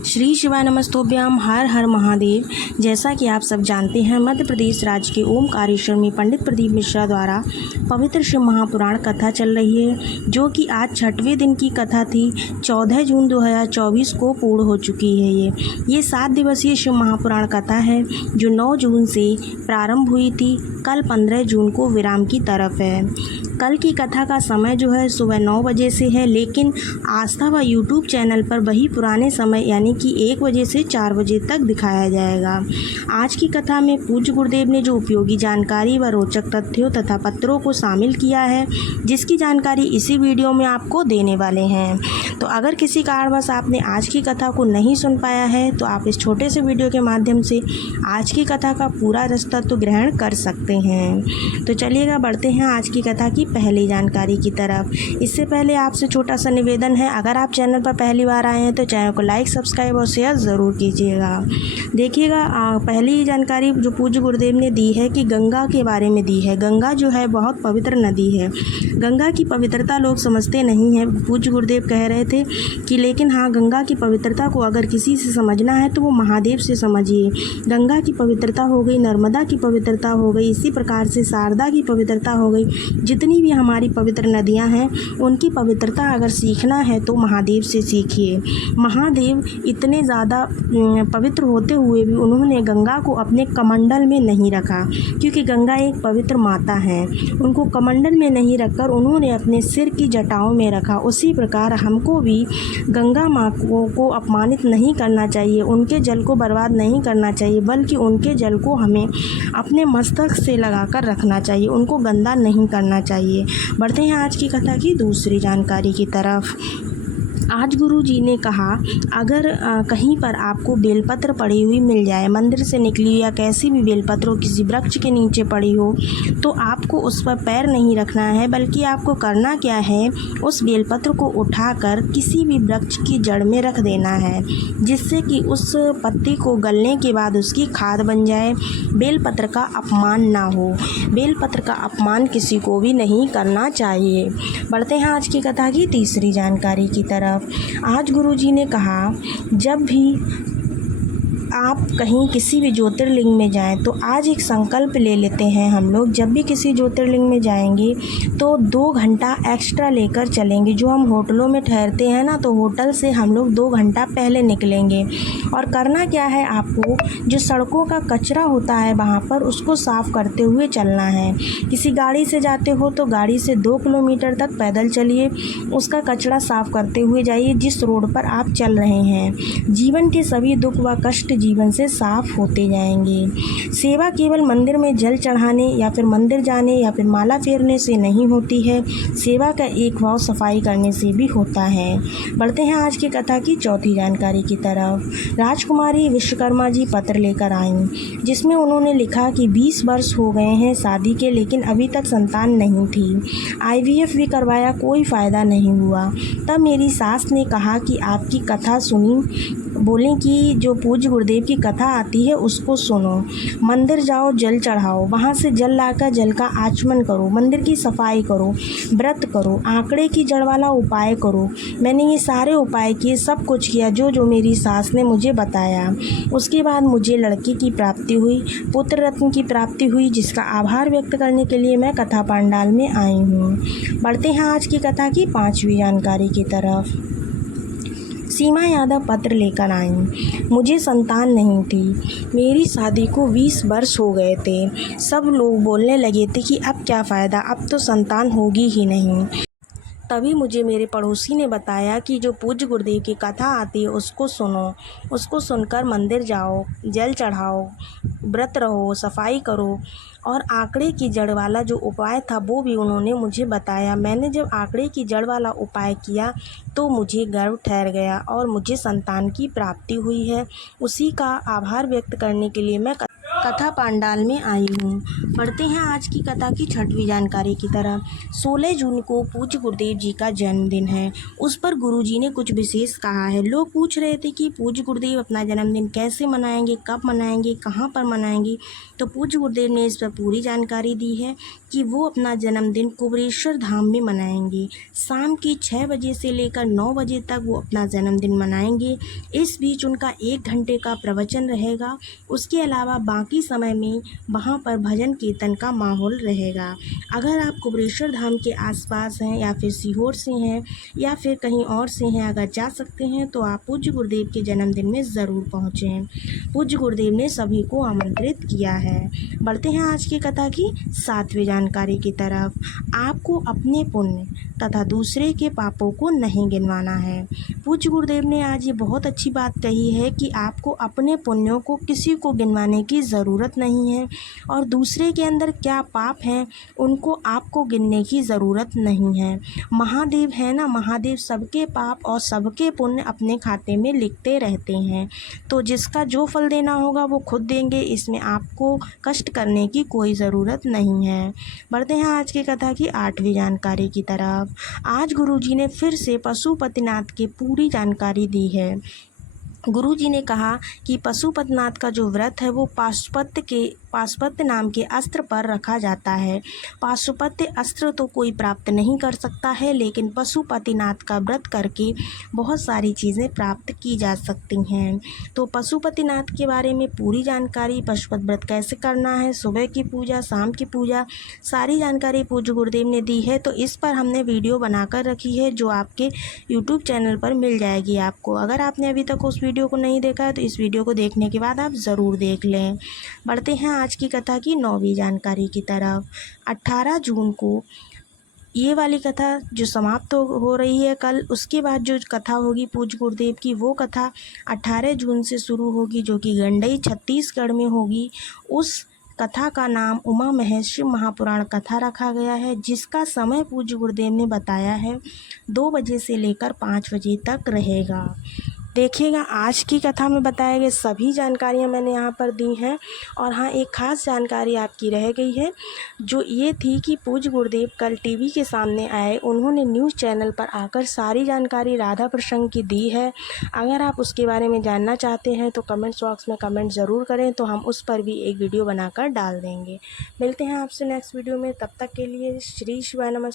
श्री शिवाय नमस्तोभ्याम। हर हर महादेव। जैसा कि आप सब जानते हैं, मध्य प्रदेश राज्य के ओमकारेश्वर में पंडित प्रदीप मिश्रा द्वारा पवित्र शिव महापुराण कथा चल रही है, जो कि आज 6वें दिन की कथा थी। 14 जून 2024 को पूर्ण हो चुकी है। ये 7 दिवसीय शिव महापुराण कथा है, जो 9 जून से प्रारंभ हुई थी। कल 15 जून को विराम की तरफ है। कल की कथा का समय जो है सुबह 9 बजे से है, लेकिन आस्था व यूट्यूब चैनल पर वही पुराने समय यानी कि 1 बजे से 4 बजे तक दिखाया जाएगा। आज की कथा में पूज्य गुरुदेव ने जो उपयोगी जानकारी व रोचक तथ्यों तथा पत्रों को शामिल किया है, जिसकी जानकारी इसी वीडियो में आपको देने वाले हैं। तो अगर किसी कारणवश आपने आज की कथा को नहीं सुन पाया है, तो आप इस छोटे से वीडियो के माध्यम से आज की कथा का पूरा रास्ता तो ग्रहण कर सकते हैं। तो चलिएगा, बढ़ते हैं आज की कथा की पहली जानकारी की तरफ। इससे पहले आपसे छोटा सा निवेदन है, अगर आप चैनल पर पहली बार आए हैं तो चैनल को लाइक, सब्सक्राइब और शेयर ज़रूर कीजिएगा। देखिएगा, पहली जानकारी जो पूज्य गुरुदेव ने दी है कि गंगा के बारे में दी है। गंगा जो है बहुत पवित्र नदी है। गंगा की पवित्रता लोग समझते नहीं हैं। पूज्य गुरुदेव कह रहे थे कि लेकिन हाँ, गंगा की पवित्रता को अगर किसी से समझना है तो वो महादेव से समझिए। गंगा की पवित्रता हो गई, नर्मदा की पवित्रता हो गई, इसी प्रकार से शारदा की पवित्रता हो गई। जितनी भी हमारी पवित्र नदियां हैं, उनकी पवित्रता अगर सीखना है तो महादेव से सीखिए। महादेव इतने ज़्यादा पवित्र होते हुए भी उन्होंने गंगा को अपने कमंडल में नहीं रखा, क्योंकि गंगा एक पवित्र माता है। उनको कमंडल में नहीं रखकर उन्होंने अपने सिर की जटाओं में रखा। उसी प्रकार हमको भी गंगा माँ को अपमानित नहीं करना चाहिए, उनके जल को बर्बाद नहीं करना चाहिए, बल्कि उनके जल को हमें अपने मस्तक से लगाकर रखना चाहिए, उनको गंदा नहीं करना चाहिए। बढ़ते हैं आज की कथा की दूसरी जानकारी की तरफ। आज गुरु जी ने कहा, अगर कहीं पर आपको बेलपत्र पड़ी हुई मिल जाए, मंदिर से निकली या कैसी भी बेलपत्र हो, किसी वृक्ष के नीचे पड़ी हो, तो आपको उस पर पैर नहीं रखना है, बल्कि आपको करना क्या है, उस बेलपत्र को उठाकर किसी भी वृक्ष की जड़ में रख देना है, जिससे कि उस पत्ती को गलने के बाद उसकी खाद बन जाए। बेलपत्र का अपमान ना हो, बेलपत्र का अपमान किसी को भी नहीं करना चाहिए। बढ़ते हैं आज की कथा की तीसरी जानकारी की तरफ। आज गुरुजी ने कहा, जब भी आप कहीं किसी भी ज्योतिर्लिंग में जाएं तो आज एक संकल्प ले लेते हैं हम लोग, जब भी किसी ज्योतिर्लिंग में जाएंगे तो 2 घंटा एक्स्ट्रा लेकर चलेंगे। जो हम होटलों में ठहरते हैं ना, तो होटल से हम लोग 2 घंटा पहले निकलेंगे। और करना क्या है, आपको जो सड़कों का कचरा होता है वहाँ पर उसको साफ़ करते हुए चलना है। किसी गाड़ी से जाते हो तो गाड़ी से 2 किलोमीटर तक पैदल चलिए, उसका कचरा साफ़ करते हुए जाइए जिस रोड पर आप चल रहे हैं। जीवन के सभी दुख व कष्ट जीवन से साफ होते जाएंगे। सेवा केवल मंदिर में जल चढ़ाने या फिर मंदिर जाने या फिर माला फेरने से नहीं होती है, सेवा का एक भाव सफाई करने से भी होता है। बढ़ते हैं आज की कथा की चौथी जानकारी की तरफ। राजकुमारी विश्वकर्मा जी पत्र लेकर आईं, जिसमें उन्होंने लिखा कि 20 वर्ष हो गए हैं शादी के, लेकिन अभी तक संतान नहीं थी। IVF भी करवाया, कोई फ़ायदा नहीं हुआ। तब मेरी सास ने कहा कि आपकी कथा सुनी, बोलें कि जो पूज्य गुरुदेव की कथा आती है उसको सुनो, मंदिर जाओ, जल चढ़ाओ, वहाँ से जल लाकर जल का आचमन करो, मंदिर की सफाई करो, व्रत करो, आंकड़े की जड़ वाला उपाय करो। मैंने ये सारे उपाय किए, सब कुछ किया जो जो मेरी सास ने मुझे बताया। उसके बाद मुझे लड़की की प्राप्ति हुई, पुत्र रत्न की प्राप्ति हुई, जिसका आभार व्यक्त करने के लिए मैं कथा पंडाल में आई हूँ। बढ़ते हैं आज की कथा की 5वीं जानकारी की तरफ। सीमा यादव पत्र लेकर आईं, मुझे संतान नहीं थी, मेरी शादी को 20 वर्ष हो गए थे। सब लोग बोलने लगे थे कि अब क्या फ़ायदा, अब तो संतान होगी ही नहीं। तभी मुझे मेरे पड़ोसी ने बताया कि जो पूज्य गुरुदेव की कथा आती है उसको सुनो, उसको सुनकर मंदिर जाओ, जल चढ़ाओ, व्रत रहो, सफाई करो, और आंकड़े की जड़ वाला जो उपाय था वो भी उन्होंने मुझे बताया। मैंने जब आंकड़े की जड़ वाला उपाय किया तो मुझे गर्भ ठहर गया और मुझे संतान की प्राप्ति हुई है। उसी का आभार व्यक्त करने के लिए मैं कथा पांडाल में आई हूँ। बढ़ते हैं आज की कथा की छठवीं जानकारी की तरफ। 16 जून को पूज्य गुरुदेव जी का जन्मदिन है। उस पर गुरुजी ने कुछ विशेष कहा है। लोग पूछ रहे थे कि पूज्य गुरुदेव अपना जन्मदिन कैसे मनाएंगे, कब मनाएंगे, कहाँ पर मनाएंगे। तो पूज्य गुरुदेव ने इस पर पूरी जानकारी दी है कि वो अपना जन्मदिन कुबेरेश्वर धाम में मनाएंगे। शाम की 6 बजे से लेकर 9 बजे तक वो अपना जन्मदिन मनाएंगे। इस बीच उनका 1 घंटे का प्रवचन रहेगा। उसके अलावा बाकी समय में वहाँ पर भजन कीर्तन का माहौल रहेगा। अगर आप कुबेरेश्वर धाम के आसपास हैं या फिर सीहोर से हैं या फिर कहीं और से हैं, अगर जा सकते हैं तो आप पूज्य गुरुदेव के जन्मदिन में ज़रूर पहुँचें। पूज्य गुरुदेव ने सभी को आमंत्रित किया है। बढ़ते हैं आज की कथा की 7वीं जानकारी की तरफ। आपको अपने पुण्य तथा दूसरे के पापों को नहीं गिनवाना है। पूज्य गुरुदेव ने आज ये बहुत अच्छी बात कही है कि आपको अपने पुण्यों को किसी को गिनवाने की ज़रूरत नहीं है और दूसरे के अंदर क्या पाप हैं उनको आपको गिनने की ज़रूरत नहीं है। महादेव है ना, महादेव सबके पाप और सबके पुण्य अपने खाते में लिखते रहते हैं। तो जिसका जो फल देना होगा वो खुद देंगे, इसमें आपको कष्ट करने की कोई ज़रूरत नहीं है। बढ़ते हैं आज की कथा की 8वीं जानकारी की तरफ। आज गुरुजी ने फिर से पशुपतिनाथ की पूरी जानकारी दी है। गुरुजी ने कहा कि पशुपतिनाथ का जो व्रत है वो पाशुपत्य नाम के अस्त्र पर रखा जाता है। पाशुपत्य अस्त्र तो कोई प्राप्त नहीं कर सकता है, लेकिन पशुपतिनाथ का व्रत करके बहुत सारी चीज़ें प्राप्त की जा सकती हैं। तो पशुपतिनाथ के बारे में पूरी जानकारी, पशुपति व्रत कैसे करना है, सुबह की पूजा, शाम की पूजा, सारी जानकारी पूज्य गुरुदेव ने दी है। तो इस पर हमने वीडियो बनाकर रखी है जो आपके यूट्यूब चैनल पर मिल जाएगी आपको। अगर आपने अभी तक उस वीडियो को नहीं देखा है तो इस वीडियो को देखने के बाद आप ज़रूर देख लें। बढ़ते हैं आज की कथा की 9वीं जानकारी की तरफ। 18 जून को ये वाली कथा जो समाप्त हो रही है कल, उसके बाद जो कथा होगी पूज्य गुरुदेव की वो कथा 18 जून से शुरू होगी, जो कि गंडई छत्तीसगढ़ में होगी। उस कथा का नाम उमा महेश्वरी महापुराण कथा रखा गया है, जिसका समय पूज्य गुरुदेव ने बताया है 2 बजे से लेकर 5 बजे तक रहेगा। देखिएगा आज की कथा में बताए गए सभी जानकारियां मैंने यहाँ पर दी हैं। और हाँ, एक ख़ास जानकारी आपकी रह गई है, जो ये थी कि पूज्य गुरुदेव कल टीवी के सामने आए, उन्होंने न्यूज़ चैनल पर आकर सारी जानकारी राधा प्रसंग की दी है। अगर आप उसके बारे में जानना चाहते हैं तो कमेंट्स बॉक्स में कमेंट ज़रूर करें, तो हम उस पर भी एक वीडियो बनाकर डाल देंगे। मिलते हैं आपसे नेक्स्ट वीडियो में, तब तक के लिए श्री शिवाय नमः।